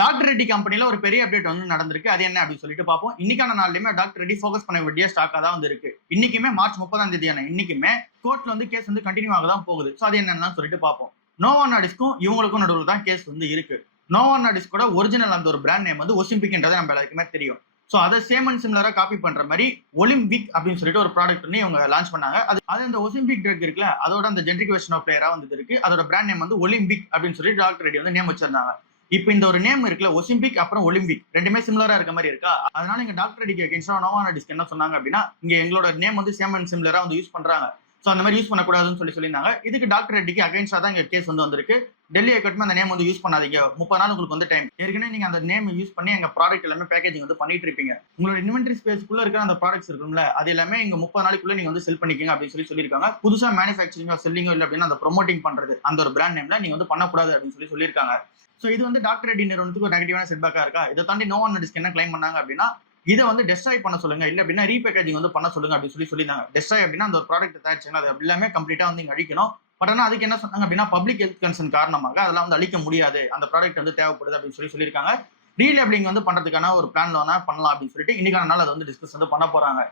Doctor Reddy கம்பெனில ஒரு பெரிய அப்டேட் வந்து நடந்திருக்கு. அது என்ன அப்படின்னு சொல்லிட்டு பார்ப்போம். இன்னைக்கான நாள்லயுமே டாக்டர் ரெட்டி ஃபோக்கஸ் பண்ண வேண்டிய ஸ்டாக்கா தான் வந்து இருக்கு. இன்னைக்குமே மார்ச் 30ஆம் தேதியான இன்னைக்குமே கோர்ட்ல வந்து கேஸ் வந்து கண்டினியூ ஆக தான் போகுது. சோ அது என்னன்னு சொல்லிட்டு பார்ப்போம். நோவோ நார்டிஸ்க்கும் இவங்களுக்கும் நடுவுல தான் கேஸ் வந்து இருக்கு. நோவோ நார்டிஸ்கோட ஒரிஜினல் அந்த ஒரு பிராண்ட் நேம் வந்து ஒசிம்பிக்ன்றது நம்ம எல்லாருக்குமே தெரியும். சோ அதை சேம் அண்ட் சிமிலரா காப்பி பண்ற மாதிரி ஒலிம்பிக் அப்படின்னு சொல்லிட்டு ஒரு ப்ராடக்ட் வந்து இவங்க லான்ச் பண்ணாங்க. அது அந்த ஒசிம்பிக் ட்ரக் இருக்குல்ல, அதோட அந்த ஜெனரிக் வெர்ஷன் ஆஃப் பிளேயரா வந்து இருக்கு. அதோட பிராண்ட் நேம் வந்து ஒலிம்பிக் அப்படின்னு சொல்லி டாக்டர் ரெட்டி வந்து நேம் வச்சிருந்தாங்க. இப்ப இந்த ஒரு நேம் இருக்குல்ல, ஒசிம்பிக் அப்புறம் ஒலிம்பிக் ரெண்டுமே சிமிலரா இருக்க மாதிரி இருக்கா. அதனால இங்க டாக்டர் ரெட்டிக்கு அகைன்ஸ்டா நோவோ நார்டிஸ்க் என்ன சொன்னாங்க அப்படின்னா, இங்க எங்களோட நேம் வந்து சேம் அண்ட் சிமிலரா வந்து யூஸ் பண்றாங்க. சோ அந்த மாதிரி யூஸ் பண்ணக்கூடாதுன்னு சொல்லியிருந்தாங்க. இதுக்கு டாக்டர் ரெட்டிக்கு அகைன்ஸ்டா தான் இங்க கேஸ் வந்து வந்திருக்கு. டெல்லி ஹைகோர்ட்மே அந்த நேம் வந்து யூஸ் பண்ணாதீங்க. 30 நாள் உங்களுக்கு வந்து டைம். ஏற்கனவே நீங்க அந்த நேம் யூஸ் பண்ணி எங்க ப்ராடக்ட் எல்லாமே பேக்கேஜிங் வந்து பண்ணிட்டு இருப்பீங்க. உங்களோட இன்வென்டரி ஸ்பேஸ்க்குள்ள இருக்கிற அந்த ப்ராடக்ட்ஸ் இருக்கும்ல, அது எல்லாமே இங்க 30 நாளைக்குள்ள நீங்க வந்து செல் பண்ணிக்கங்க அப்படின்னு சொல்லியிருக்காங்க. புதுசா மேனுஃபேக்சரிங்கோ செல்லிங்கோ இல்ல அப்படின்னா அந்த ப்ரோமோட்டிங் பண்றது அந்த ஒரு பிராண்ட் நேம்ல நீங்க வந்து பண்ணக்கூடாது அப்படின்னு சொல்லியிருக்காங்க. சோ இது வந்து டாக்டர் ரெட்டி நிறுவனத்துக்கு ஒரு நெகட்டிவான செட்பேக்கா இருக்கா. இதை தாண்டி நோவோ நார்டிஸ்க் என்ன கிளைம் பண்ணாங்க அப்படின்னா, இதை வந்து டெஸ்ட்ராய் பண்ண சொல்லுங்க, இல்ல அப்படின்னா ரீபேக்கேஜிங் வந்து பண்ண சொல்லுங்க அப்படின்னு சொல்லியிருந்தாங்க. டெஸ்ட்ராய் அப்படின்னா அந்த ஒரு ப்ராடக்ட் தயாரிச்சாங்க அது எல்லாமே கம்ப்ளீட்டா வந்து இங்க அழிக்கணும். பட் ஆனா அதுக்கு என்ன சொன்னாங்க அப்படின்னா, பப்ளிக் ஹெல்த் கன்சர்ன் காரணமாக அதெல்லாம் வந்து அழிக்க முடியாது, அந்த ப்ராடக்ட் வந்து தேவைப்படுது அப்படின்னு சொல்லியிருக்காங்க. ரீலேபிளிங் வந்து பண்றதுக்கான ஒரு பிளான் பண்ணலாம் அப்படின்னு சொல்லிட்டு இன்னைக்கான நாள் அதை வந்து டிஸ்கஸ் வந்து பண்ண போறாங்க.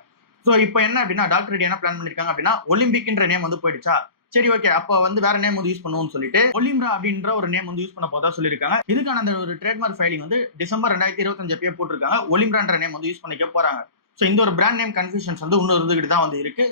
சோ இப்போ என்ன அப்படின்னா, டாக்டர் ரெட்டி என்ன பிளான் பண்ணிருக்காங்க அப்படின்னா, ஒலிம்பிக்ன்ற நேம் வந்து போயிடுச்சா, சரி ஓகே அப்ப வந்து வேற நேம் வந்து யூஸ் பண்ணுவோம்னு சொல்லிட்டு ஒலிம்ரா அப்படின்ற ஒரு நேம் வந்து யூஸ் பண்ண போதா சொல்லியிருக்காங்க. இதுக்கான அந்த ஒரு ட்ரேட்மார்க் ஃபைலிங் வந்து டிசம்பர் 2025 அப்பயே போட்டிருக்காங்க. ஒலிம்ரான்ற நேம் வந்து யூஸ் பண்ணிக்க போறாங்க. சோ இந்த ஒரு பிராண்ட் நேம் கன்ஃபியூஷன்ஸ் வந்து இன்னும் இருந்துகிட்டு தான் வந்து இருக்கு.